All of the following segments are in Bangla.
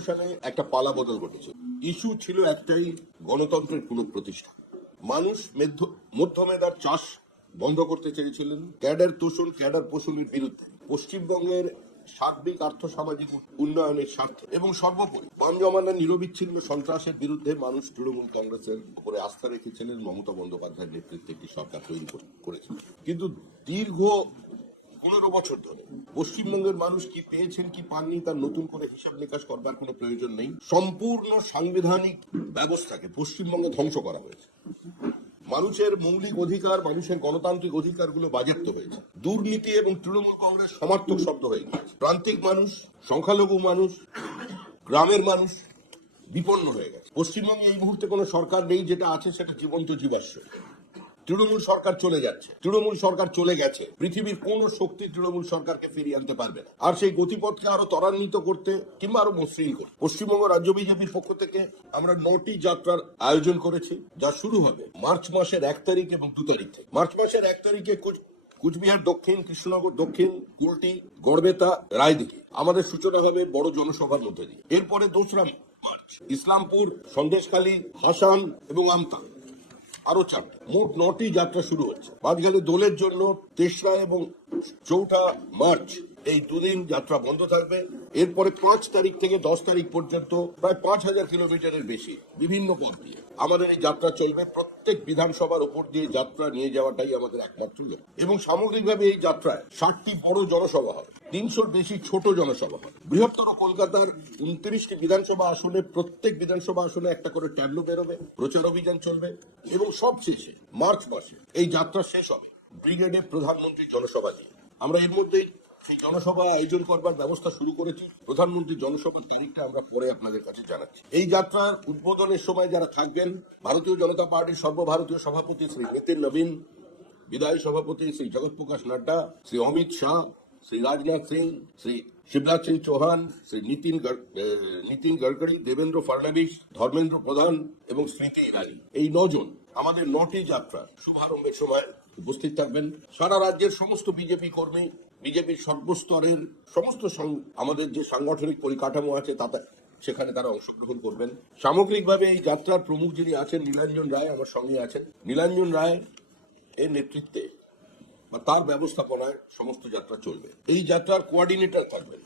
সালে একটা পালা বদল ঘটেছে। ইস্যু ছিল একটাই, গণতন্ত্রের পুনঃপ্রতিষ্ঠা। মানুষ মেধ্য- মধ্যমেধার চাষ বন্ধ করতে চেয়েছিলেন। ক্যাডার তোষণ, ক্যাডার পোষণের বিরুদ্ধে। পশ্চিমবঙ্গের সার্বিক আর্থ সামাজিক উন্নয়নের স্বার্থে এবং সর্বোপরি বাম জমানার নিরবিচ্ছিন্ন সন্ত্রাসের বিরুদ্ধে মানুষ তৃণমূল কংগ্রেসের উপরে আস্থা রেখেছিলেন। মমতা বন্দ্যোপাধ্যায়ের নেতৃত্বে একটি সরকার তৈরি করে- করেছিল কিন্তু দীর্ঘ পনেরো বছর ধরে। পশ্চিমবঙ্গের মানুষ কি পেয়েছেন, কি পাননি, তার নতুন করে হিসাব নিকাশ করবার কোনো প্রয়োজন নেই। সম্পূর্ণ সাংবিধানিক ব্যবস্থাকে পশ্চিমবঙ্গে ধ্বংস করা হয়েছে। মানুষের মৌলিক অধিকার, মানুষের গণতান্ত্রিক অধিকারগুলো বাজেয়াপ্ত হয়েছে। দুর্নীতি এবং তৃণমূল কংগ্রেস সমার্থক শব্দ হয়ে গিয়েছে। প্রান্তিক মানুষ, সংখ্যালঘু মানুষ, গ্রামের মানুষ বিপন্ন হয়ে গেছে। পশ্চিমবঙ্গে এই মুহূর্তে কোনো সরকার নেই যেটা আছে সেটা জীবন্ত জীবাশ্ম। তৃণমূল সরকার চলে যাচ্ছে। তৃণমূল সরকার চলে গেছে। পৃথিবীর কোন শক্তি তৃণমূল সরকারকে ফিরিয়ে আনতে পারবে না। আর সেই গতিপথকে আরও ত্বরান্বিত করতে কিংবা আরও মসৃণ করতে। পশ্চিমবঙ্গ রাজ্য বিজেপির পক্ষ থেকে আমরা নটি যাত্রার আয়োজন করেছি, যা শুরু হবে মার্চ মাসের এক তারিখ এবং দু তারিখ থেকে। মার্চ মাসের এক তারিখে কুচবিহার, দক্ষিণ, কৃষ্ণনগর, দক্ষিণ, কুলটি, গড়বেতা, রায়দিঘি। আমাদের সূচনা হবে বড় জনসভার মধ্যে দিয়ে। এরপরে দোসরা মার্চ, ইসলামপুর, সন্দেশখালী, হাসান এবং আমতা আরও চাপ মোট নটি যাত্রা শুরু হচ্ছে। মাঝখানে দোলের জন্য তেসরা এবং চৌঠা মার্চ এই দুদিন যাত্রা বন্ধ থাকবে। এরপরে পাঁচ তারিখ থেকে দশ তারিখ পর্যন্ত প্রায় পাঁচ হাজার কিলোমিটারের বেশি বিভিন্ন পথ দিয়ে আমাদের এই যাত্রা চলবে। প্রত্যেক বিধানসভার উপর দিয়ে যাত্রা নিয়ে যাওয়াটাই আমাদের একমাত্র লক্ষ্য। এবং সামগ্রিকভাবে এই যাত্রায় ষাটটি বড় জনসভা হবে, তিনশোর বেশি ছোট জনসভা হবে। বৃহত্তর কলকাতার উনত্রিশটি বিধানসভা আসনে, প্রত্যেক বিধানসভা আসনে একটা করে ট্যাবলো বেরোবে, প্রচার অভিযান চলবে এবং সব শেষে মার্চ মাসে এই যাত্রা শেষ হবে। ব্রিগেডে প্রধানমন্ত্রী জনসভা দিয়ে আমরা এর মধ্যেই সেই জনসভা আয়োজন করবার ব্যবস্থা শুরু করেছি। প্রধানমন্ত্রী জনসভার তারিখটা আমরা পরে আপনাদের কাছে জানাচ্ছি। এই যাত্রার উদ্বোধনের সময় যারা থাকবেন, ভারতীয় জনতা পার্টির সর্বভারতীয় সভাপতি শ্রী নিতিন নবীন বিদায়ী সভাপতি শ্রী জগৎ প্রকাশ নাড্ডা, শ্রী অমিত শাহ, শ্রী রাজনাথ সিং, শ্রী শিবরাজ সিং চৌহান, শ্রী নীতিন নীতিন গডকরি দেবেন্দ্র ফডনবিস ধর্মেন্দ্র প্রধান এবং স্মৃতি ইরানি। এই নজন আমাদের নটি যাত্রা শুভারম্ভের সময় উপস্থিত থাকবেন। সারা রাজ্যের সমস্ত বিজেপি কর্মী, বিজেপির সর্বস্তরের সমস্ত আমাদের যে সাংগঠনিক পরিকাঠামো আছে, তাতে সেখানে তারা অংশগ্রহণ করবেন। সামগ্রিকভাবে এই যাত্রার প্রমুখ যিনি আছেন, নীলাঞ্জন রায় আমার সঙ্গে আছেন। নীলাঞ্জন রায় এর নেতৃত্বে বা তার ব্যবস্থাপনায় সমস্ত যাত্রা চলবে। এই যাত্রার কোঅর্ডিনেটর থাকবেন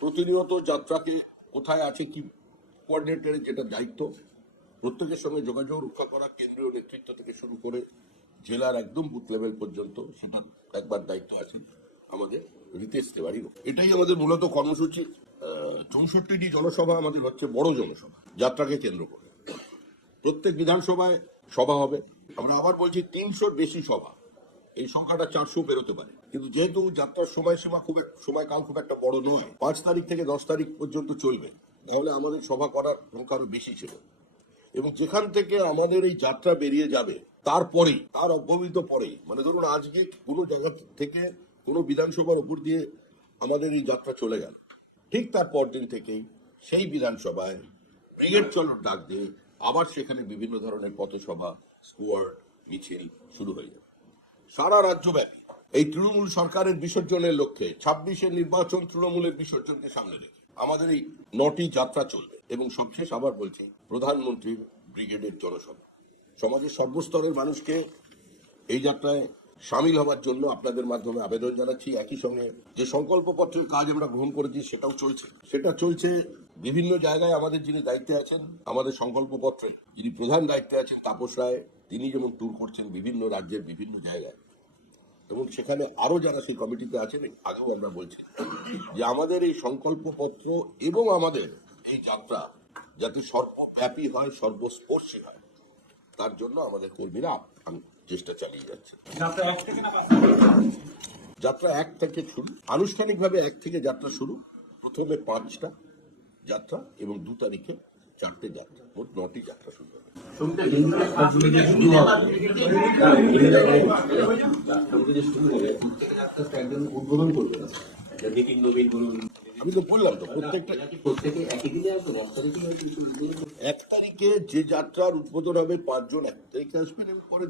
প্রতিনিয়ত যাত্রাকে কোথায় আছে, কি কোয়ার্ডিনেটরের যেটা দায়িত্ব, প্রত্যেকের সঙ্গে যোগাযোগ রক্ষা করা কেন্দ্রীয় নেতৃত্ব থেকে শুরু করে জেলার একদম বুথ লেভেল পর্যন্ত সেটা একবার দায়িত্ব আছে আমাদের রিতেশ তিওয়ারির উপর। এটাই আমাদের মূলত কর্মসূচি। চৌষট্টিটি জনসভা আমাদের হচ্ছে বড় জনসভা, যাত্রাকে কেন্দ্র করে। প্রত্যেক বিধানসভায় সভা হবে। আমরা আবার বলছি তিনশোর বেশি সভা। এই সংখ্যাটা চারশো বেরোতে পারে। কিন্তু যেহেতু যাত্রার সময়সীমা খুব সময়কাল খুব একটা বড় নয়, পাঁচ তারিখ থেকে দশ তারিখ পর্যন্ত চলবে। তাহলে আমাদের সভা করার সংখ্যা আরও বেশি ছিল। এবং যেখান থেকে আমাদের এই যাত্রা বেরিয়ে যাবে তারপরেই, তার অব্যবহিত পরেই মানে ধরুন আজকে কোনো জায়গা থেকে কোনো বিধানসভার উপর দিয়ে আমাদের এই যাত্রা চলে গেল। ঠিক তার পরদিন থেকেই সেই বিধানসভায় ব্রিগেড চলোর ডাক দিয়ে আবার সেখানে বিভিন্ন ধরনের পথসভা, স্কোয়াড, মিছিল শুরু হয়ে যাবে। সারা রাজ্যব্যাপী এই তৃণমূল সরকারের বিসর্জনের লক্ষ্যে ছাব্বিশের নির্বাচন তৃণমূলের বিসর্জনকে সামনে রেখে আমাদের এই নটি যাত্রা চলবে এবং সবশেষ আবার বলছি, প্রধানমন্ত্রীর ব্রিগেডের জনসভা। সমাজের সর্বস্তরের মানুষকে এই যাত্রায় সামিল হওয়ার জন্য আপনাদের মাধ্যমে আবেদন জানাচ্ছি। একই সঙ্গে যে সংকল্পপত্রের কাজ আমরা গ্রহণ করেছি, সেটাও চলছে। সেটা চলছে বিভিন্ন জায়গায় আমাদের যিনি দায়িত্বে আছেন, আমাদের সংকল্পপত্রে যিনি প্রধান দায়িত্বে আছেন, তাপস রায়, তিনি যেমন ট্যুর করছেন বিভিন্ন রাজ্যের বিভিন্ন জায়গায় এবং সেখানে আরও যারা সেই কমিটিতে আছেন, আগেও আমরা বলছি যে আমাদের এই সংকল্পপত্র এবং আমাদের এই যাত্রা যাতে সর্বব্যাপী হয়, সর্বস্পর্শী হয়। তার জন্য আমাদের কর্মীরা চেষ্টা চালিয়ে যাচ্ছে। যাত্রা এক থেকে শুরু। আনুষ্ঠানিকভাবে এক থেকে যাত্রা শুরু। প্রথমে পাঁচটা যাত্রা এবং দু তারিখে চারটে যাত্রা। মোট নটি যাত্রা শুরু হবে। উদ্বোধন করবে। আমি তো বললাম তো প্রত্যেকটা। এক তারিখে যে যাত্রার উদ্বোধন হবে পাঁচজন এক তারিখে আসবেন এবং পরে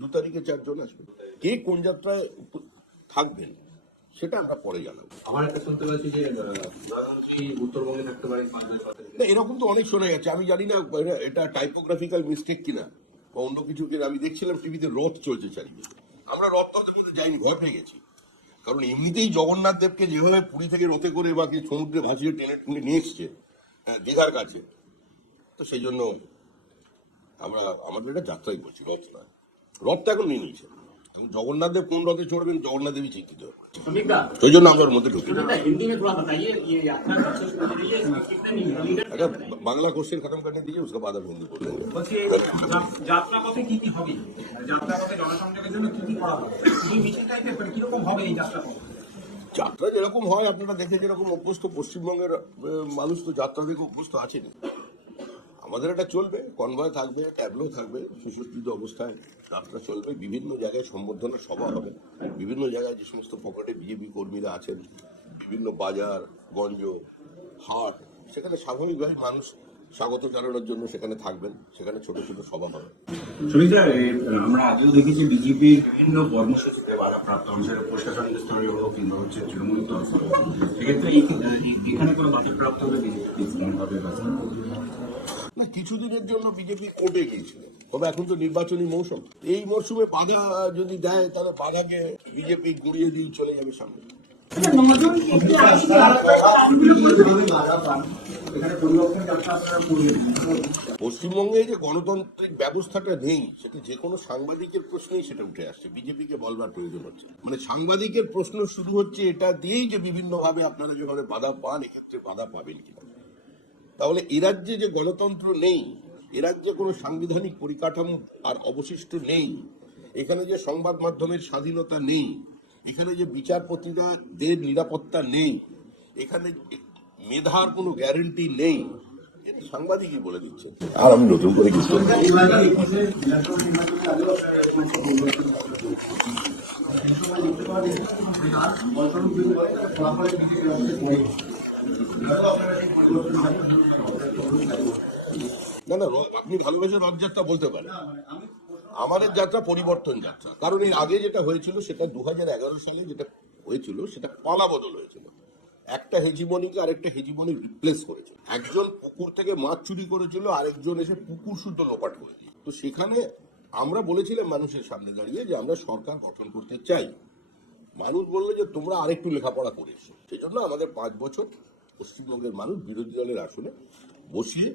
দু তারিখে চারজন আসবেন। কে কোন যাত্রায় থাকবেন সেটা আমরা পরে জানাব। আমার একটা শুনতে পাচ্ছি যে প্রধানমন্ত্রী উত্তরবঙ্গে থাকতে পারে পাঁচ বছর পরে। না এরকম তো অনেক শোনা যাচ্ছে। আমি জানি না এটা- এটা টাইপোগ্রাফিক্যাল মিস্টেক কিনা বা অন্য কিছু কিনা। আমি দেখছিলাম টিভিতে রথ চলছে চারিদিকে। আমরা রথ রথের মধ্যে যাইনি ভয় পেয়ে গেছি। কারণ এমনিতেই জগন্নাথ দেবকে যেভাবে পুরী থেকে রথে করে বা কি সমুদ্রে ভাসিয়ে টেনে টুনে নিয়ে এসছে হ্যাঁ দীঘার কাছে, তো সেই জন্য আমরা, আমাদের এটা যাত্রাই করছি, রথ না রথটা এখন নিয়ে নিয়েছে। জগন্নাথ দেব কোন রথে চড়বেন, জগন্নাথ দেবী ঠিক ওই জন্য আমরা ওর মধ্যে ঢুকি। আচ্ছা, বাংলা কোশ্চেন খতম করতে দিয়ে উসকে বাদ আমি হিন্দি বলতে যাত্রা যাত্রা যেরকম হয় আপনারা দেখে যেরকম অভ্যস্ত পশ্চিমবঙ্গের মানুষ তো যাত্রা দেখে অভ্যস্ত আছেন আমাদের এটা চলবে, কনভয় থাকবে, ট্যাবলো থাকবে সুসজ্জিত অবস্থায় রাস্তা চলবে, বিভিন্ন জায়গায় সম্বর্ধনা সভা হবে, বিভিন্ন জায়গায় যে সমস্ত পকেটে বিজেপি কর্মীরা আছেন, বিভিন্ন বাজার, গঞ্জ, হাট, সেখানে স্বাভাবিকভাবে মানুষ স্বাগত জানানোর জন্য সেখানে থাকবেন, সেখানে ছোট ছোট সভা হবে। আমরা আগেও দেখেছি বিজেপির বিভিন্ন কর্মসূচিতে বাধা প্রাপ্ত হন প্রশাসনিক স্তরে হোক কিংবা হচ্ছে তৃণমূল তরফ সেক্ষেত্রে এখানে কোনো বাধা প্রাপ্ত হবে বিজেপি হবে না, কিছুদিনের জন্য বিজেপি কোর্টে গিয়েছিল। তবে এখন তো নির্বাচনী মৌসুম। এই মরশুমে বাধা যদি দেয়, তাহলে বাধাকে বিজেপি গুড়িয়ে দিয়ে চলে যাবে সামনে। পশ্চিমবঙ্গে যে গণতান্ত্রিক ব্যবস্থাটা নেই, সেটা যে কোনো সাংবাদিকের প্রশ্নেই সেটা উঠে আসছে। বিজেপিকে বলবার প্রয়োজন হচ্ছে। মানে সাংবাদিকের প্রশ্ন শুরু হচ্ছে এটা দিয়েই যে বিভিন্নভাবে আপনারা যেভাবে বাধা পান, এক্ষেত্রে বাধা পাবেন কিনা। তাহলে এ রাজ্যে যে গণতন্ত্র নেই, এ রাজ্যে কোনো সাংবিধানিক পরিকাঠামো আর অবশিষ্ট নেই, এখানে যে সংবাদ মাধ্যমের স্বাধীনতা নেই, এখানে যে বিচারপতিরা দের নিরাপত্তা নেই, এখানে মেধার কোনো গ্যারেন্টি নেই সাংবাদিকই বলে দিচ্ছে। আর আমি নতুন করে কিছু না। না আপনি ভালোবেসে রথযাত্রা বলতে পারেন। আমাদের যাত্রা পরিবর্তন যাত্রা। কারণ এর আগে যেটা হয়েছিল, সেটা দুহাজার এগারো সালে যেটা হয়েছিল, সেটা পালা বদল হয়েছিল। একটা হেজিমনিকে আরেকটা হেজিমনি রিপ্লেস করেছিল। একজন পুকুর থেকে মাছ চুরি করেছিল, আরেকজন এসে পুকুর শুদ্ধ লোপাট করেছিল। তো সেখানে আমরা বলেছিলাম মানুষের সামনে দাঁড়িয়ে যে আমরা সরকার গঠন করতে চাই। মানুষ বলল যে, তোমরা আরেকটু লেখাপড়া করে এসো। সেই জন্য আমাদের পাঁচ বছর পশ্চিমবঙ্গের মানুষ বিরোধী দলের আসনে বসিয়ে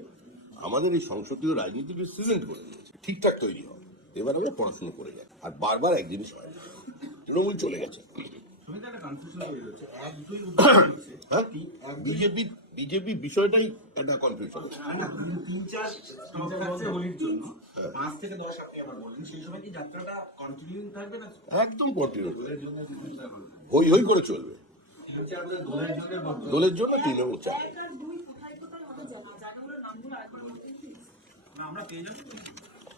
আমাদের এই সংসদীয় রাজনীতিকে সিজেন্ট করে দিয়েছে। ঠিকঠাক তৈরি হবে। এবার আমরা পড়াশুনো করে যাই। আর বারবার এক জিনিস হয় তৃণমূল চলে গেছে। হচ্ছে। হ্যাঁ? বিজেপি বিজেপি বিষয়টাই একটা কনফিউশন থাকবে না? একদম কন্টিনিউ হই হই করে চলবে। দোলের জন্য তৃণমূল চায়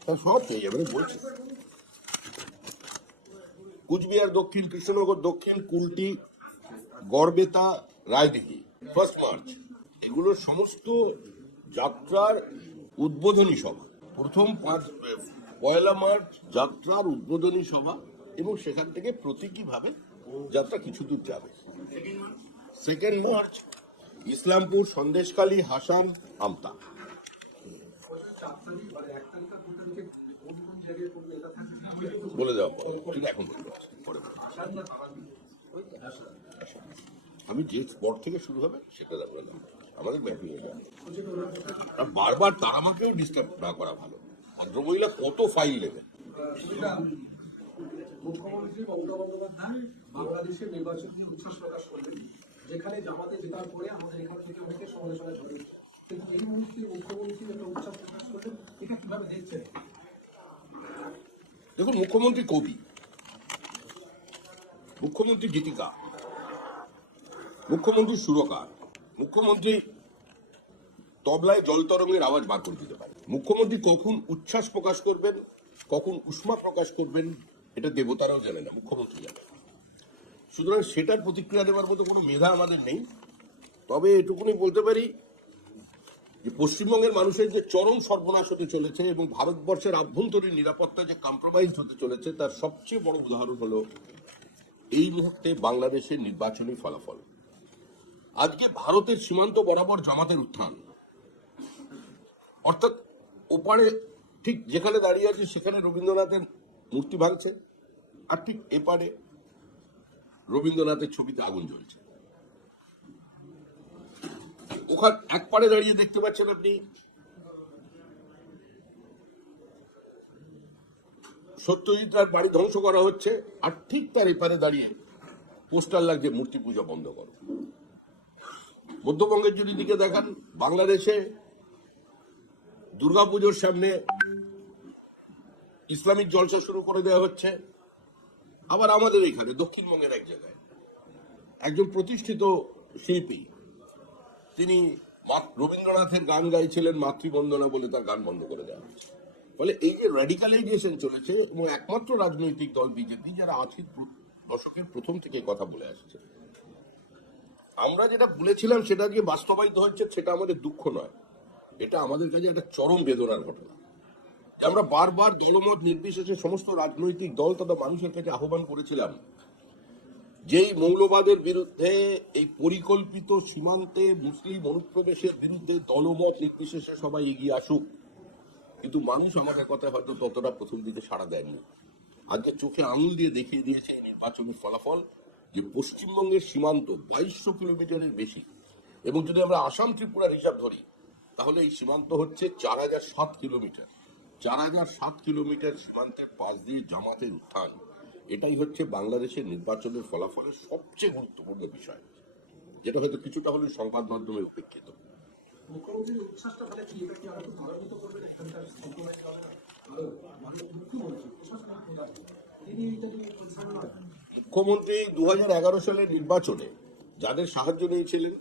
হ্যাঁ, সব পেয়ে যাবেন বলছি। কুচবিহার দক্ষিণ কৃষ্ণনগর দক্ষিণ কুলটি গড়বেতা রায়দিঘি ফার্স্ট মার্চ এগুলোর সমস্ত যাত্রার উদ্বোধনী সভা। প্রথম পাঁচ পয়লা মার্চ যাত্রার উদ্বোধনী সভা এবং সেখান থেকে প্রতীকীভাবে যাত্রা কিছু দূর যাবে। Second March, Islampur Sandeshkhali Hasan Amta. বলে দেওয়া ঠিক এখন আমি যে স্পট থেকে শুরু হবে, সেটা আমরা নাম আমাদের বারবার তার আমাকেও ডিস্টার্ব না করা ভালো। ভদ্রমহিলা কত ফাইল নেবে? মুখ্যমন্ত্রী মমতা বন্দ্যোপাধ্যায় বাংলাদেশের নির্বাচন নিয়ে উচ্ছ্বাস প্রকাশ করলেন, যেখানে জামাতে জেতার পরে আমাদের এখান থেকে অনেকে সমালোচনা করে কিন্তু এই মুহূর্তে মুখ্যমন্ত্রী একটা উচ্ছ্বাস প্রকাশ করলেন, এটা কীভাবে দেখছেন? দেখুন, মুখ্যমন্ত্রী কবি, মুখ্যমন্ত্রী গীতিকা, মুখ্যমন্ত্রী সুরকার, মুখ্যমন্ত্রী তবলায় জল তরঙ্গের আওয়াজ বার করে দিতে পারে। মুখ্যমন্ত্রী কখন উচ্ছ্বাস প্রকাশ করবেন, কখন উষ্মা প্রকাশ করবেন এটা দেবতারাও জানে না, মুখ্যমন্ত্রী জানে সুতরাং সেটার প্রতিক্রিয়া দেওয়ার মতো কোনো মেধা আমাদের নেই। তবে এটুকুনি বলতে পারি যে পশ্চিমবঙ্গের মানুষের যে চরম সর্বনাশ হতে চলেছে এবং ভারতবর্ষের আভ্যন্তরীণ নিরাপত্তা যে কম্প্রোমাইজ হতে চলেছে, তার সবচেয়ে বড় উদাহরণ হলো এই মুহূর্তে বাংলাদেশের নির্বাচনী ফলাফল। আজকে ভারতের সীমান্ত বরাবর জামাতের উত্থান। অর্থাৎ ওপারে ঠিক যেখানে দাঁড়িয়ে আছে সেখানে রবীন্দ্রনাথের মূর্তি ভাঙছে আর ঠিক এপারে রবীন্দ্রনাথের ছবিতে আগুন জ্বলছে। ওখানে এক পারে দাঁড়িয়ে দেখতে পাচ্ছেন আপনি সত্যজিৎ রায়ের বাড়ি ধ্বংস করা হচ্ছে আর ঠিক তার এপারে দাঁড়িয়ে পোস্টার লাগছে মূর্তি পূজা বন্ধ করো। মধ্যবঙ্গের যদি দিকে দেখান, বাংলাদেশে দুর্গাপুজোর সামনে ইসলামিক জলসা শুরু করে দেওয়া হচ্ছে। আবার আমাদের এখানে, দক্ষিণবঙ্গের এক জায়গায়। একজন প্রতিষ্ঠিত শিল্পী, তিনি রবীন্দ্রনাথের গান গাইছিলেন মাতৃবন্দনা বলে তার গান বন্ধ করে দেওয়া হচ্ছে ফলে এই যে র্যাডিকালাইজেশন চলেছে এবং একমাত্র রাজনৈতিক দল বিজেপি, যারা আশির দশকের প্রথম থেকে কথা বলে আসছে। আমরা যেটা বলেছিলাম সেটা যে বাস্তবায়িত হচ্ছে, সেটা আমাদের দুঃখ নয়। এটা আমাদের কাছে একটা চরম বেদনার ঘটনা। আমরা বারবার দলমত নির্বিশেষে সমস্ত রাজনৈতিক দল তথা মানুষের কাছে আহ্বান করেছিলাম যেই মৌলবাদের বিরুদ্ধে, এই পরিকল্পিত সীমান্তে মুসলিম অনুপ্রবেশের বিরুদ্ধে দলমত নির্বিশেষে সবাই এগিয়ে আসুক। কিন্তু মানুষ আমাদের কথায় হয়তো ততটা প্রথম দিকে সাড়া দেয়নি। আজকে চোখে আঙুল দিয়ে দেখিয়ে দিয়েছে এই নির্বাচনের ফলাফল যে পশ্চিমবঙ্গের সীমান্ত বাইশশো কিলোমিটারের বেশি। এবং যদি আমরা আসাম ত্রিপুরার হিসাব ধরি, তাহলে এই সীমান্ত হচ্ছে চার হাজার সাত কিলোমিটার। চার হাজার সাত কিলোমিটার সীমান্তের পাশ দিয়ে জামাতের উত্থান এটাই হচ্ছে বাংলাদেশের নির্বাচনের ফলাফলের সবচেয়ে গুরুত্বপূর্ণ বিষয় যেটা হয়তো কিছুটা হলেও সংবাদ মাধ্যমে উপেক্ষিত। মুখ্যমন্ত্রী দু হাজার এগারো সালের নির্বাচনে যাদের সাহায্য নিয়েছিলেন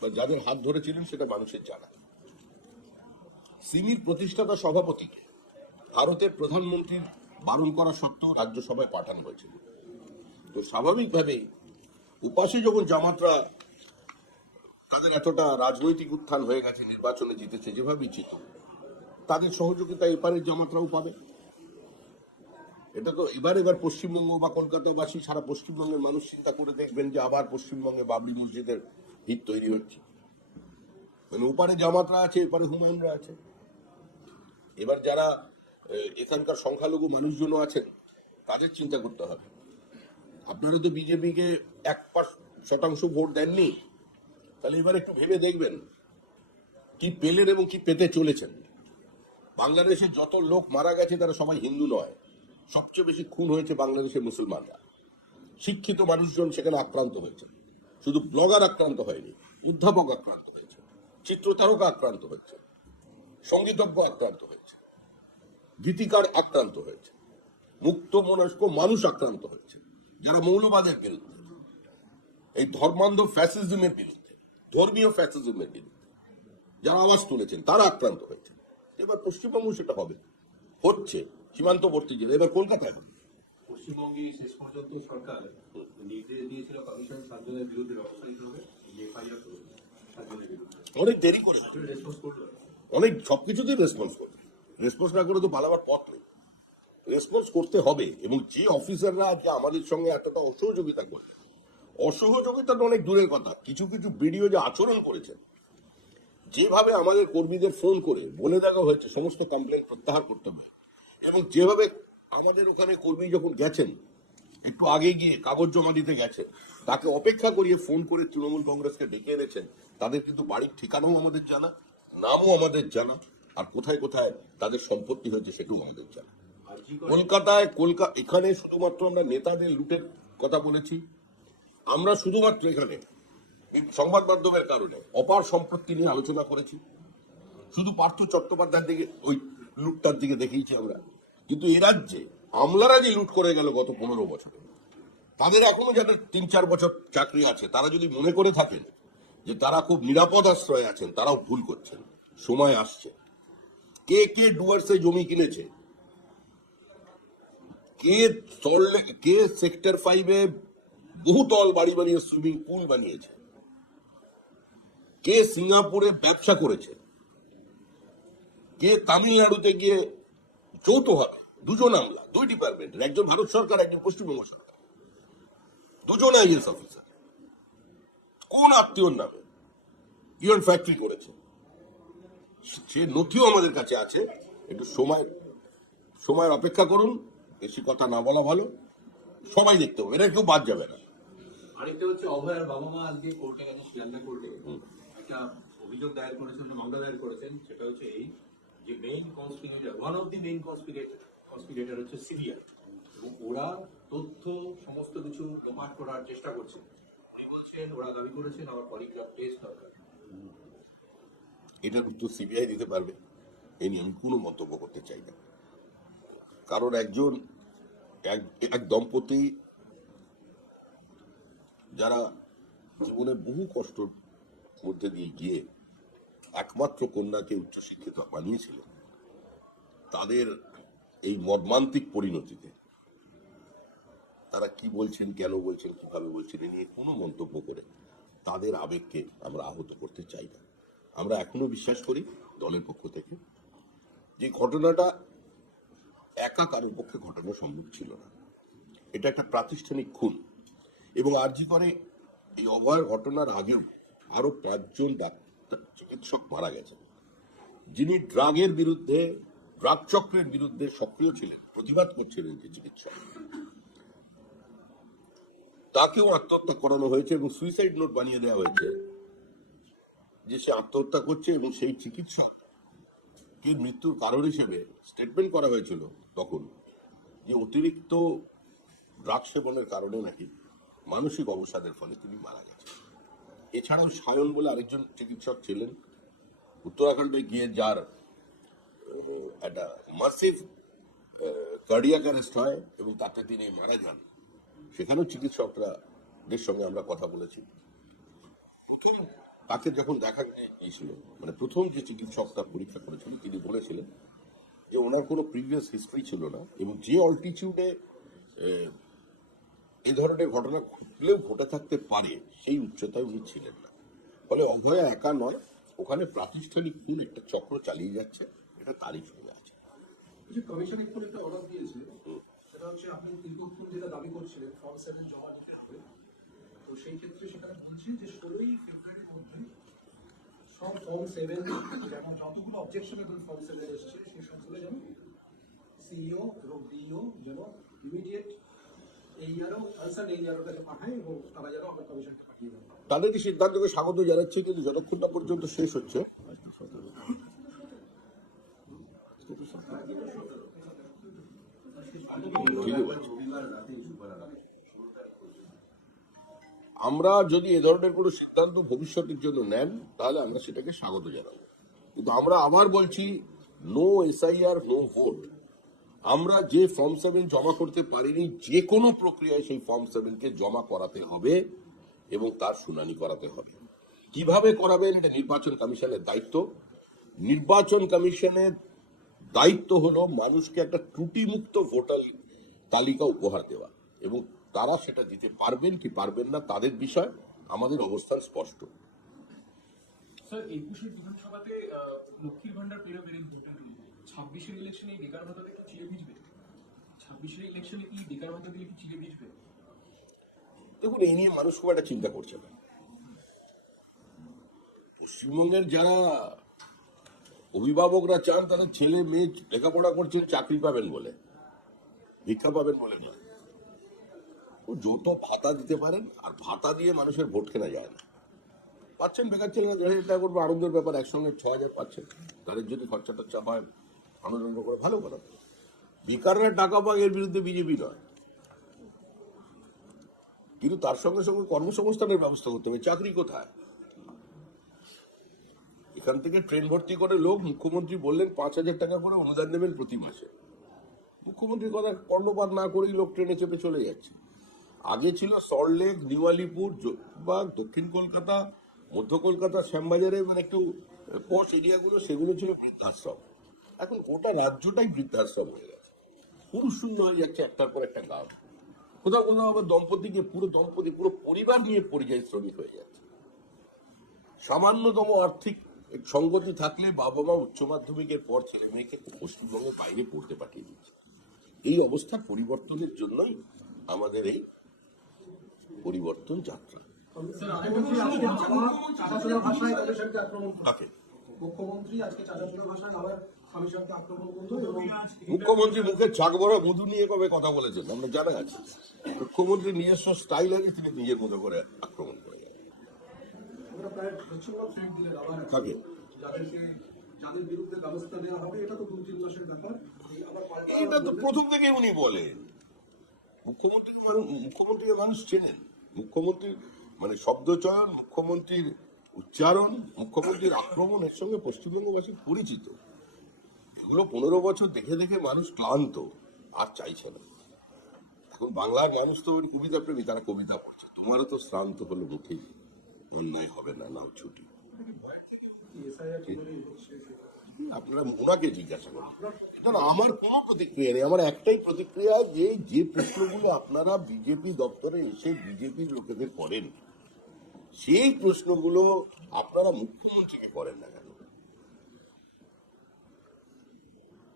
বা যাদের হাত ধরেছিলেন সেটা মানুষের জানা। সিমির প্রতিষ্ঠাতা সভাপতিকে ভারতের প্রধানমন্ত্রীর বারণ করা সত্ত্বেও রাজ্যসভায় পাঠানো হয়েছিল। তো স্বাভাবিকভাবেই উপাসে যখন জামাতরা তাদের এতটা রাজনৈতিক উত্থান হয়ে গেছে, নির্বাচনে জিতেছে, যেভাবেই জিত তাদের সহযোগিতা এপারের জামাতরাও পাবে। এটা তো এবার এবার পশ্চিমবঙ্গ বা কলকাতাবাসী সারা পশ্চিমবঙ্গের মানুষ চিন্তা করে দেখবেন যে আবার পশ্চিমবঙ্গে বাবরি মসজিদের ভিত তৈরি হচ্ছে। মানে ওপারে জামাতরা আছে, এপারে হুমায়ুনরা আছে। এবার যারা এখানকার সংখ্যালঘু মানুষজনও আছেন, তাদের চিন্তা করতে হবে। আপনারা তো বিজেপিকে এক শতাংশ ভোট দেননি, তাহলে এবার একটু ভেবে দেখবেন কি পেলেন এবং কি পেতে চলেছেন। বাংলাদেশে যত লোক মারা গেছে, তারা সবাই হিন্দু নয়। সবচেয়ে বেশি খুন হয়েছে বাংলাদেশের মুসলমানরা। শিক্ষিত মানুষজন সেখানে আক্রান্ত হয়েছে। শুধু ব্লগার আক্রান্ত হয়নি অধ্যাপক আক্রান্ত হয়েছে, চিত্রতারকা আক্রান্ত হয়েছে, সঙ্গীতজ্ঞ আক্রান্ত হয়েছে। গীতিকার আক্রান্ত হয়েছে। মুক্ত মনস্ক মানুষ আক্রান্ত হয়েছে যারা মৌলবাদের বিরুদ্ধে। এই ধর্মান্ধ ফ্যাসিজমের বিরুদ্ধে ধর্মীয় ফ্যাসিজমের বিরুদ্ধে যারা আওয়াজ তুলেছেন তারা আক্রান্ত হয়েছে। এবার পশ্চিমবঙ্গ সেটা হবে। হচ্ছে সীমান্তবর্তী জেলা। এবার কলকাতায় হবে। পশ্চিমবঙ্গে শেষ পর্যন্ত সরকার নির্দেশ দিয়েছিল কমিশন সাতজনের বিরুদ্ধে ব্যবস্থা নিতে হবে এফআইআর করবে অনেক দেরি করে অনেক সবকিছুতেই রেসপন্স করবে রেসপন্স না করে তো পালাবার পথ নেই। রেসপন্স করতে হবে এবং যে অফিসাররা আজকে আমাদের সঙ্গে এতটা অসহযোগিতা করছে অসহযোগিতাটা অনেক দূরের কথা, কিছু কিছু ভিডিও যে আচরণ করেছেন যেভাবে আমাদের কর্মীদের ফোন করে বলে দেওয়া হয়েছে, সমস্ত কমপ্লেন প্রত্যাহার করতে হবে এবং যেভাবে আমাদের ওখানে কর্মী যখন গেছেন, একটু আগে গিয়ে কাগজ জমা দিতে গেছে, তাকে অপেক্ষা করিয়ে ফোন করে তৃণমূল কংগ্রেসকে ডেকে এনেছেন, তাদের কিন্তু বাড়ির ঠিকানাও আমাদের জানা, নামও আমাদের জানা। আর কোথায় কোথায় তাদের সম্পত্তি হয়েছে সেটাও আমাদের জানা। কলকাতায় কলকাতা এখানে শুধুমাত্র আমরা নেতাদের লুটের কথা বলেছি। আমরা শুধুমাত্র এখানে সংবাদ মাধ্যমের কারণে অপার সম্পত্তি নিয়ে আলোচনা করেছি। শুধু পার্থ চট্টোপাধ্যায়ের দিকে, ওই লুটটার দিকে দেখিয়েছি আমরা। কিন্তু এ রাজ্যে আমলারা যে লুট করে গেল গত পনেরো বছরে, তাদের এখনও যাদের তিন চার বছর চাকরি আছে, তারা যদি মনে করে থাকেন যে তারা খুব নিরাপদ আশ্রয়ে আছেন, তারাও ভুল করছেন। সময় আসছে। কে কে ডুয়ার্সে জমি কিনেছে? কে সল্টলে কে সেক্টর ফাইভে বহুতল বাড়ি বানিয়ে, সুইমিং পুল বানিয়েছে? কে সিঙ্গাপুরে ব্যবসা করেছে? কে তামিলনাড়ুতে গিয়ে যৌথ হবে? দুজন আমলা, দুই ডিপার্টমেন্টের, একজন ভারত সরকার, একজন পশ্চিমবঙ্গ সরকার। দুজন আইএস অফিসার কোন আত্মীয়র নামে? ইয়ন ফ্যাক্টরি করেছে। সে নথিও আমাদের কাছে আছে। একটু সময় সময়ের অপেক্ষা করুন বেশি কথা না বলা ভালো। সবাই দেখতে হবে এটা কেউ বাদ যাবে না। আরেকটা হচ্ছে অভয়ার বাবা মা আজকে কোর্টে গেছে শিয়ালদা কোর্টে। একটা অভিযোগ দায়ের করেছেন বা মামলা দায়ের করেছেন সেটা হচ্ছে এই যে main conspirator one of the main conspirator conspirator হচ্ছে এবং ওরা তথ্য সমস্ত কিছু লোপাট করার চেষ্টা করছে। উনি বলছেন ওরা দাবি করেছেন আমার পলিগ্রাফ টেস্ট দরকার। এটার উত্তর সিবিআই দিতে পারবে। এ নিয়ে আমি কোনো মন্তব্য করতে চাই না। কারণ একজন, এক এক দম্পতি যারা জীবনে বহু কষ্টর মধ্যে দিয়ে গিয়ে একমাত্র কন্যাকে উচ্চশিক্ষিত বানিয়েছিলেন, তাদের এই মর্মান্তিক পরিণতিতে তারা কি বলছেন, কেন বলছেন, কীভাবে বলছেন, এ নিয়ে কোনো মন্তব্য করে তাদের আবেগকে আমরা আহত করতে চাই না। আমরা এখনও বিশ্বাস করি দলের পক্ষ থেকে যে ঘটনাটা একা কারোর পক্ষে ঘটানো সম্ভব ছিল না। এটা একটা প্রাতিষ্ঠানিক খুন এবং আরজি করে এই অভয়ের ঘটনার আগেও আরও পাঁচজন ডাক্তার চিকিৎসক মারা গেছেন। যিনি ড্রাগের বিরুদ্ধে, ড্রাগ চক্রের বিরুদ্ধে সক্রিয় ছিলেন, প্রতিবাদ করছিলেন যে চিকিৎসক। তাকেও আত্মহত্যা করানো হয়েছে এবং সুইসাইড নোট বানিয়ে দেওয়া হয়েছে। যে সে আত্মহত্যা করছে এবং সেই চিকিৎসক কি মৃত্যুর কারণ হিসেবে স্টেটমেন্ট করা হয়েছিল তখন যে অতিরিক্ত ড্রাগ সেবনের কারণে নাকি মানসিক অবসাদের ফলে তিনি মারা গেছেন। এছাড়াও সায়ন বলে আরেকজন চিকিৎসক ছিলেন, উত্তরাখণ্ডে গিয়ে যার একটা মাসিভ কার্ডিয়াক অ্যারেস্ট হয় এবং তাতে তিনি মারা যান। সেখানেও চিকিৎসকরা সঙ্গে আমরা কথা বলেছি। প্রথম তাকে যখন দেখা গিয়েছিল মানে প্রথম যে চিকিৎসক তার পরীক্ষা করেছিল, তিনি বলেছিলেন যে ওনার কোনো প্রিভিয়াস হিস্ট্রি ছিল না এবং যে অল্টিচিউডে এ ধরনের ঘটনা ঘটলেও ঘটে থাকতে পারে, সেই উচ্চতায় উনি ছিলেন না। ফলে অভয়া একা নয়, ওখানে প্রাতিষ্ঠানিক খুন একটা চক্র চালিয়ে যাচ্ছে, এটা তারই সঙ্গে আছে। সেটা হচ্ছে আপনি দীর্ঘক্ষণ যেটা দাবি করছিলেন ফর্ম সেভেন জমা দিতে হবে, তো সেই ক্ষেত্রে সেখানে বলছি যে ষোলোই ফেব্রুয়ারির মধ্যে সব ফর্ম সেভেন যেমন যতগুলো অবজেকশনেবল ফর্ম সেভেন এসেছে সেই সবগুলো যেন সিইও এবং ডিইও যেন ইমিডিয়েট তাদের এই সিদ্ধান্তকে স্বাগত জানাচ্ছি কিন্তু যতক্ষণ না পর্যন্ত শেষ হচ্ছে। ঠিকই বলছেন। আমরা যদি এ ধরনের কোনো সিদ্ধান্ত ভবিষ্যতের জন্য নেন, তাহলে আমরা সেটাকে স্বাগত জানাব। কিন্তু আমরা আবার বলছি নো এসআইআর নো ভোট আমরা যে ফর্ম সেভেন জমা করতে পারিনি, যে কোনো প্রক্রিয়ায় সেই ফর্ম সেভেনকে জমা করাতে হবে এবং তার শুনানি করাতে হবে। কীভাবে করাবেন? এটা নির্বাচন কমিশনের দায়িত্ব। নির্বাচন কমিশনের দায়িত্ব হলো মানুষকে একটা ত্রুটিমুক্ত ভোটার তালিকা উপহার দেওয়া এবং তারা সেটা দিতে পারবেন কি পারবেন না তাদের বিষয় আমাদের অবস্থান স্পষ্ট। স্যার একুশের বিধানসভাতে লক্ষ্মীর ভান্ডার পেরো বেরেন ভোটার ছাব্বিশের ইলেকশনে বেকার ভাতা কি চিড়ে ভিজবে? ছাব্বিশের ইলেকশনে কি বেকার ভাতা দিলে কি চিড়ে ভিজবে? দেখুন এই নিয়ে মানুষ খুব একটা চিন্তা করছে না। পশ্চিমবঙ্গের যারা অভিভাবকরা চান তাদের ছেলে মেয়ে লেখাপড়া করছেন চাকরি পাবেন বলে ভিক্ষা পাবেন বলে ও যত ভাতা দিতে পারেন, আর ভাতা দিয়ে মানুষের ভোট কেনা যায় না। পাচ্ছেন বেকার ছেলেরা দেড় হাজার টাকা করবে আনন্দের ব্যাপার, একসঙ্গে ছ হাজার পাচ্ছেন। তাদের যদি খরচা টরচা হয়, আনন্দ করে ভালো কথা। বেকাররা টাকা পায়, এর বিরুদ্ধে বিজেপি নয়। কিন্তু তার সঙ্গে সঙ্গে কর্মসংস্থানের ব্যবস্থা করতে হবে। চাকরি কোথায়? এখান থেকে ট্রেন ভর্তি করে লোক, মুখ্যমন্ত্রী বললেন, পাঁচ হাজার টাকা করে অনুদান দেবেন প্রতি মাসে। মুখ্যমন্ত্রীর কথা কর্ণপাত না করেই লোক ট্রেনে চেপে চলে যাচ্ছে। আগে ছিল সল্টলেক নিউ আলিপুর বা দক্ষিণ কলকাতা, মধ্য কলকাতা, শ্যামবাজারে মানে একটু পশ এরিয়াগুলো, সেগুলো ছিল বৃদ্ধাশ্রম। এখন গোটা রাজ্যটাই বৃদ্ধাশ্রম হয়ে গেছে। পুরুষ শূন্য হয়ে যাচ্ছে একটার পর একটা গাঁও। কোথাও কোথাও আবার দম্পতিকে পুরো দম্পতি, পুরো পরিবার নিয়ে পরিযায়ী শ্রমিক হয়ে যাচ্ছে। সামান্যতম আর্থিক সঙ্গতি থাকলে বাবা মা উচ্চ মাধ্যমিকের পর ছেলে মেয়েকে পশ্চিমবঙ্গের বাইরে পড়তে পাঠিয়ে দিচ্ছে। এই অবস্থার পরিবর্তনের জন্যই আমাদের এই পরিবর্তন যাত্রা মুখ্যমন্ত্রী আজকে আবার চাঁচাচোরা ভাষায় কমিশনকে করল তাকে মুখ্যমন্ত্রী মুখে ছাক বড়, মধু নিয়ে কবে কথা বলেছেন? আমরা জানা আছে। মুখ্যমন্ত্রী নিজস্ব স্টাইল আছে, তিনি নিজের মতো করে আক্রমণ করে এটা তো প্রথম থেকে উনি বলেন। মুখ্যমন্ত্রী মুখ্যমন্ত্রীকে মানুষ চেনেন। মুখ্যমন্ত্রীর মানে শব্দচয়ন মুখ্যমন্ত্রীর উচ্চারণ মুখ্যমন্ত্রীর আক্রমণ এর সঙ্গে পশ্চিমবঙ্গবাসী পরিচিত। এগুলো পনেরো বছর দেখে দেখে মানুষ ক্লান্ত আর চাইছে না। এখন বাংলার মানুষ তো কবিতা প্রেমী তারা কবিতা পড়ছে। তোমারও তো শ্রান্ত হলো মুখেই অন্যায় হবে না নাও ছুটি। আপনারা ওনাকে জিজ্ঞাসা করুন। আমার কোনো প্রতিক্রিয়া নেই, আমার একটাই প্রতিক্রিয়া যে যে প্রশ্নগুলো আপনারা বিজেপি দপ্তরে এসে বিজেপির লোকেদের করেন, সেই প্রশ্নগুলো আপনারা মুখ্যমন্ত্রীকে করেন না কেন?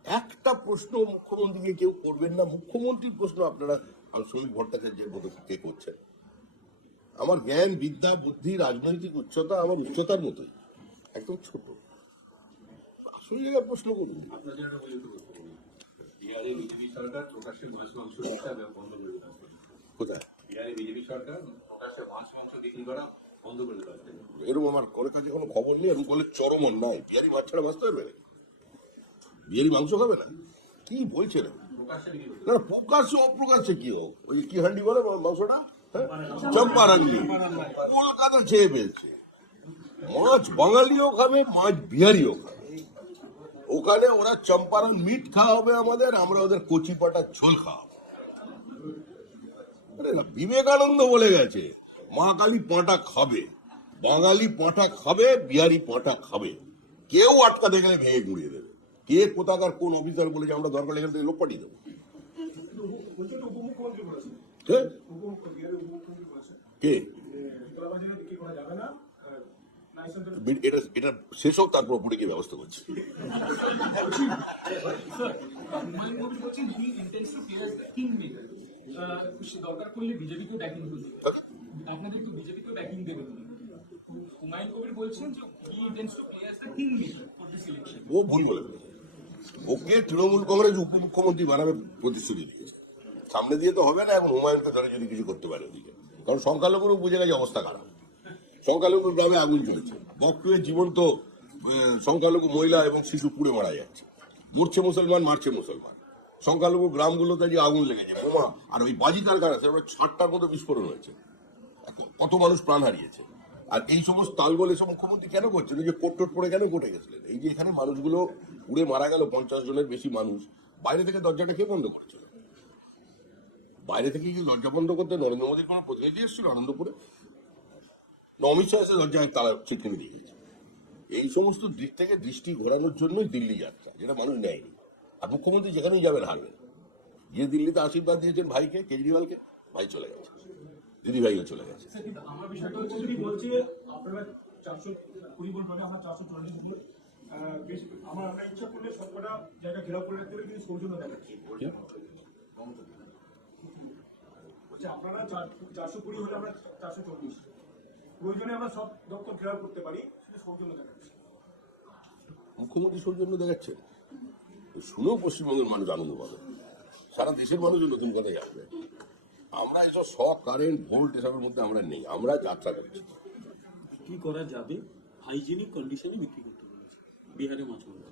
একটা প্রশ্ন মুখ্যমন্ত্রীকে কেউ করবেন না, মুখ্যমন্ত্রীর প্রশ্ন আপনারা ভট্টাচার্যের মতো কে করছেন? আমার জ্ঞান, বিদ্যা, বুদ্ধি, রাজনৈতিক উচ্চতা আমার উচ্চতার মতোই, একদম ছোট। জায়গায় প্রশ্ন করুন। কোথায়? এরকম আমার করে কাছে কোনো খবর নেই, এরকম করলে চরম অন্যায়। বিহারি মাছ ছাড়া বাঁচতে পারবে? বিহারি মাংস খাবে না? কি বলছে না, প্রকাশ্যে অপ্রকাশ্যে কি হোক? ওই কি হান্ডি বলে মাংসটা? হ্যাঁ? চম্পারান্ডি কলকাতা খেয়ে পেয়েছে মাছ বাঙালিও খাবে, মাছ বিহারিও খাবে। ওখানে ওরা চম্পারণ মিট খাওয়া হবে আমাদের আমরা ওদের কচি পাটা ঝোল খাওয়াবো বিবেকানন্দ বলে গেছে মা কালী পাঁটা খাবে বাঙালি পাঁটা খাবে বিহারি পাঁটা খাবে। কেউ আটকাতে গেলে ভেঙে গুড়িয়ে দেবে। কে কোথাকার কোন অফিসার বলেছে আমরা দরকার এখান থেকে লোক পাঠিয়ে দেবো। কে? উপমুখ্যমন্ত্রী বিহারের উপমুখ্যমন্ত্রী বলেছেন কে তোলা বাজারে বিক্রি করা যাবে না লাইসেন্স বি- এটা এটা শেষ হোক, তারপর উপরে কি ব্যবস্থা করছে। ও ভুল বলে ওকে তৃণমূল কংগ্রেস উপমুখ্যমন্ত্রী বানাবে প্রতিশ্রুতি দিয়েছে। সামনে দিয়ে তো হবে না এখন হুমায়ুনকে ধরে যদি কিছু করতে পারে ওদিকে। কারণ সংখ্যালঘুরও বুঝে গেছে অবস্থা খারাপ। সংখ্যালঘু গ্রামে আগুন চলেছে বকটুয়ের জীবন্ত আহ, সংখ্যালঘু মহিলা এবং শিশু পুড়ে মারা যাচ্ছে। মরছে মুসলমান মারছে মুসলমান। সংখ্যালঘু গ্রামগুলোতে যে আগুন লেগেছে বোমা আর ওই বাজি কারখানা সেটা ষাটটার মতো বিস্ফোরণ হয়েছে। কত মানুষ প্রাণ হারিয়েছে। আর এই সমস্ত তালগোল এসব মুখ্যমন্ত্রী কেন করছেন? যে কোট টোট পরে কেন কোর্টে গেছিলেন? এই যে এখানে মানুষগুলো উড়ে মারা গেল পঞ্চাশ জনের বেশি মানুষ। বাইরে থেকে দরজাটা কে বন্ধ করেছিল? বাইরে থেকে কি দরজা বন্ধ করতে নরেন্দ্র মোদীর কোনো প্রতিনিধি এসেছিল আনন্দপুরে? অমিত শাহ এসে দরজায় তালা ছিটকে দিয়ে গেছে। এই সমস্ত দিক থেকে দৃষ্টি ঘোরানোর জন্যই দিল্লি যাত্রা যেটা মানুষ নেয়নি। আর মুখ্যমন্ত্রী যেখানেই যাবেন হারবেন। যে দিল্লিতে আশীর্বাদ দিয়েছেন ভাইকে কেজরিওয়ালকে ভাই চলে গেছে। দিদি ভাইও চলে গেছে। আপনারা চারশো কুড়ি হলে আমরা চারশো চল্লিশ। প্রয়োজনে আমরা সব দপ্তর ঘেরাও করতে পারি শুধু সৌজন্য দেখাচ্ছি। মুখ্যমন্ত্রী সৌজন্য দেখাচ্ছেন শুনেও পশ্চিমবঙ্গের মানুষ আনন্দ পাবে। সারা দেশের মানুষও নতুন কথাই আসবে। আমরা এসব শ কারেন্ট ভোল্ট এসবের মধ্যে আমরা নেই। আমরা যাত্রা করছি। কি করা যাবে? হাইজেনিক কন্ডিশনে বিক্রি করতে বলেছে। বিহারে মাছগুলো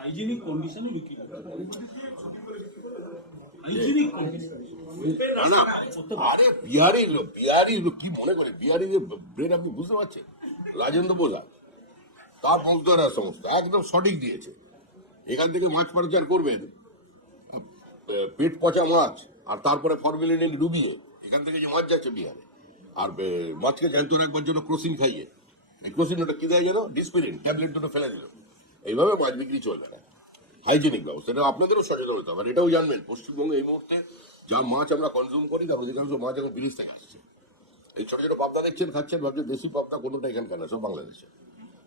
হাইজেনিক কন্ডিশনে বিক্রি করতে হাইজেনিক কন্ডিশন না না। আরে বিহারি বিহারি কি মনে করে? বিহারি যে ব্রেন আপনি বুঝতে পারছেন? রাজেন্দ্র প্রধান তার বংশধরা সমস্ত, একদম সঠিক দিয়েছে। এখান থেকে মাছ পাচার করবেন, পেট পচা মাছ, আর তারপরে ফর্মেলিন ডুবিয়ে এখান থেকে যে মাছ যাচ্ছে বিহারে। আর মাছকে জ্যান্ত রাখবার জন্য ক্রোসিন খাইয়ে, এই ক্রোসিন ওটা কি দেয় যেন? ডিসপিলিন ট্যাবলেট দুটো ফেলে দিল। এইভাবে মাছ বিক্রি চলবে না। হাইজেনিক ব্যবস্থা। এটা আপনাদেরও সচেতন হতে হবে। এটাও জানবেন পশ্চিমবঙ্গে এই মুহূর্তে যা মাছ আমরা কনজিউম করি তার অধিকাংশ মাছ এখন বিদেশ থেকে আসছে। এই ছোট ছোট পাবদা দেখছেন খাচ্ছেন ভাবছেন দেশি পাবদা কোনোটা এখানকার না সব বাংলাদেশে।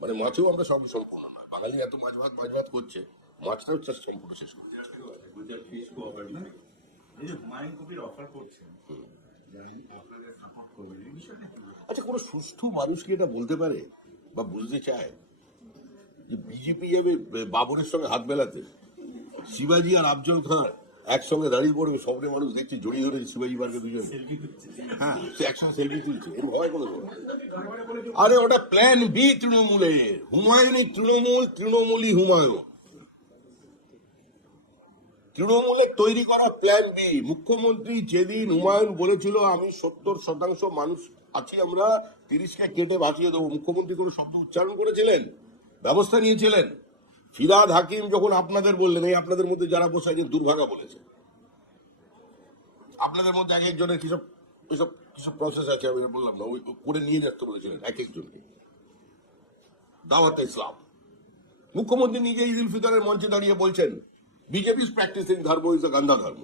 মানে মাছেও আমরা সব সম্পূর্ণ না। বাঙালি এত মাছ ভাত মাছ ভাত করছে মাছটা হচ্ছে সম্পূর্ণ শেষ করছে? আচ্ছা কোনো সুস্থ মানুষ কি এটা বলতে পারে বা বুঝতে চায়? যে বিজেপি যাবে বাবরের সঙ্গে হাত মেলাতে। শিবাজি আর আফজল খান একসঙ্গে দাঁড়িয়ে পড়বে সবরে মানুষ দেখছে, জড়িয়ে ধরে শিবাজি পার্কে দুজন। হ্যাঁ সে একসঙ্গে সেলফি তুলছে এরকম হয় কোনো আরে, ওটা প্ল্যান বি তৃণমূলের হুমায়ুনই তৃণমূল, তৃণমূলই হুমায়ুন। তৃণমূলের তৈরি করা প্ল্যান বি মুখ্যমন্ত্রী যেদিন হুমায়ুন বলেছিল, আমি সত্তর শতাংশ মানুষ আছি, আমরা তিরিশকে কেটে বাঁচিয়ে দেবো। মুখ্যমন্ত্রী কোনো শব্দ উচ্চারণ করেছিলেন? ব্যবস্থা নিয়েছিলেন। ফিরাদ হাকিম যখন আপনাদের বললেন, এই আপনাদের মধ্যে যারা বসে দুর্ভাগা বলেছে। আপনাদের মধ্যে এক একজনের কিসব কিসব কিসব প্রসেস আছে আমি বললাম না, ওই করে নিয়ে যাচ্ছে বলেছিলেন এক একজনকে। দাওয়াত ইসলাম। মুখ্যমন্ত্রী নিজে ঈদ উল ফিতরের মঞ্চে দাঁড়িয়ে বলছেন, BJP practising dharma is ganda dharma.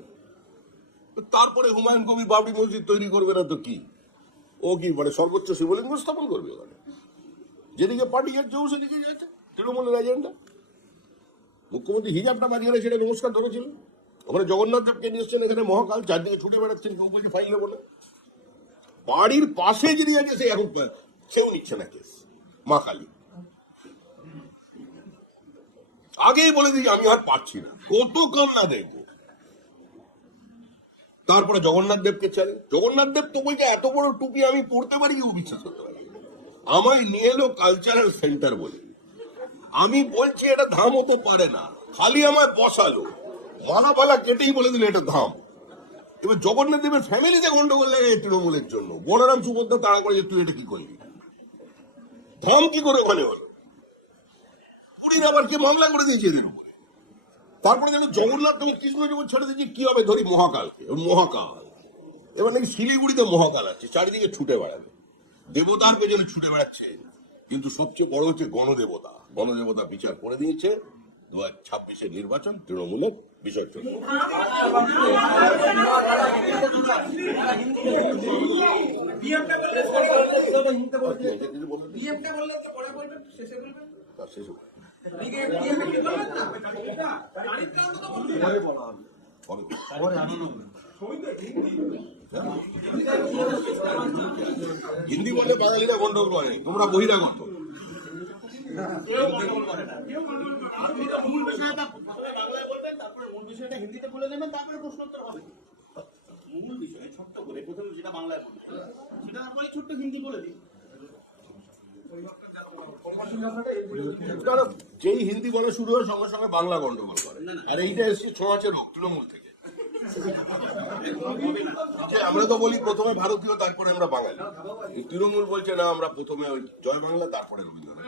তারপরে হুমায়ুন কবির বাবরি মসজিদ তৈরি করবে না তো কি? ও কি মানে সর্বোচ্চ শিবলিঙ্গ স্থাপন করবে ওখানে যেদিকে পার্টি যাচ্ছে ও সেদিকে যাচ্ছে তৃণমূলের এজেন্ডা মুখ্যমন্ত্রী হিজাবটা মাঝখানে সেটা নমস্কার ধরেছিল। ওখানে জগন্নাথ দেবকে নিয়ে এখানে মহাকাল, চারদিকে ছুটে বেড়াচ্ছেন, কেউ বলছে ফাইল নেব না। বাড়ির পাশে যিনি আছে, সে এখন সেও নিচ্ছে না কেস মা কালী। আগেই বলে দিই আমি আর পারছি না। কত কান্না দেখব। তারপরে জগন্নাথ দেবকে চালে জগন্নাথ দেব তো বলছে, এত বড় টুপি আমি পড়তে পারি কেউ বিশ্বাস করতে পারি। আমায় নিয়ে এলো কালচারাল সেন্টার বলে। আমি বলছি, এটা ধাম হতে পারে না। খালি আমায় বসালো। মালা পালা কেটেই বলে দিল, এটা ধাম। এবার জগন্নাথ দেবের ফ্যামিলিতে গন্ডগোল লাগে তৃণমূলের জন্য। বলরাম সুভদ্রা তাড়া করে যে, তুই এটা কি করলি? ধাম কি করে ওখানে হলো? পুরীর আবার কে মামলা করে দিয়েছে এদের উপরে? তারপরে যেন জগন্নাথ এবং কৃষ্ণ যখন ছেড়ে দিয়েছে, কি হবে ধরি মহাকালকে? মহাকাল। এবার নাকি শিলিগুড়িতে মহাকাল আছে, চারিদিকে ছুটে বেড়াবে। দেবতার পেছনে ছুটে বেড়াচ্ছে। কিন্তু সবচেয়ে বড় হচ্ছে গণদেবতা। গণদেবতা বিচার করে দিয়েছে। দু হাজার ছাব্বিশের নির্বাচন তৃণমূলের বিষয় চলে শেষে হিন্দি। বলে বাঙালিরা গন্ডগোল করে তোমরা বহিরাগত মূল বিষয়টা প্রথমে বাংলায় বলবেন তারপরে মূল বিষয়টা হিন্দিতে বলে নেবেন তারপরে প্রশ্নোত্তর হবে। মূল বিষয় ছোট্ট করে প্রথমে যেটা বাংলায় বলবেন সেটা তারপরে ছোট্ট হিন্দি বলে দিন কারণ যেই হিন্দি বলা শুরু হয় সঙ্গে সঙ্গে বাংলা গন্ডগোল করে। আর এইটা এসছে ছ মাসের হোক তৃণমূল থেকে। আমরা তো বলি প্রথমে ভারতীয়, তারপরে আমরা বাঙালি। তৃণমূল বলছে, না, আমরা প্রথমে ওই জয় বাংলা, তারপরে রবীন্দ্রনাথ।